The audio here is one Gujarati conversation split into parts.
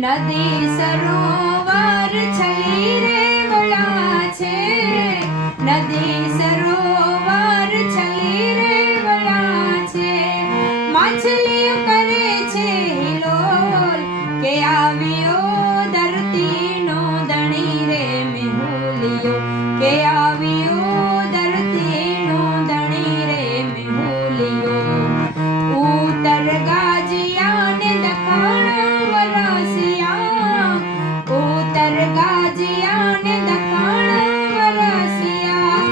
નદી સરોવર છલી રે વળા છે, નદી સરોવર છલી રે વળા છે, માછલીઓ કરે છે હિલોલ કે આવ્યો ધરતીનો ધણી રે મેહુલિયો, કે આવ્યો ધરતીનો ધણી રે મેહુલિયો. ઉત્તર ગાજિયા ને દક્ષિણ વરસિયા, ઉત્તર ગાજિયા ને દક્ષિણ વરસિયા,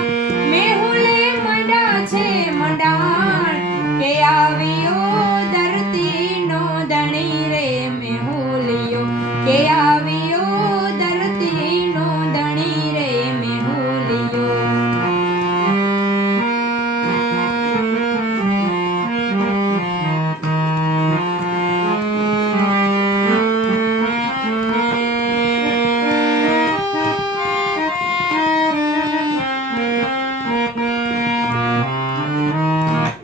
મેહુલે મંડા છે મંડાણ કે આવ્યો ધરતીનો ધણી રે મેહુલિયો, કે આવ્યો ધરતીનો ધણી રે મેહુલિયો.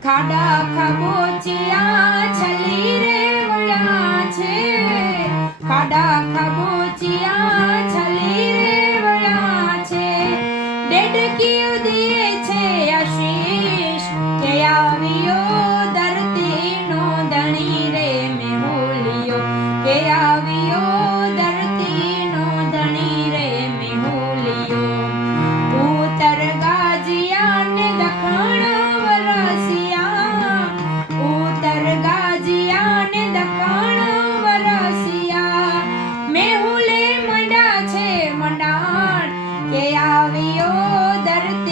ખાડા ખાબોચિયા છલી રે વળા છે, ખાડા ખાબોચિયા છલી રે વળા છે, દેડકીઓ દિયે છે આશીષ કે આવ્યો ધરતીનો ધણી રે મેહુલિયો, કે આવ્યો ધરતીનો ધણી રે મેહુલિયો. ઉત્તર ગાજિયા ને દક્ષિણ વરસિયા, ઉત્તર ગાજિયા ને દક્ષિણ વરસિયા, મેહુલે મંડા છે મંડાણ કે આવ્યો ધરતી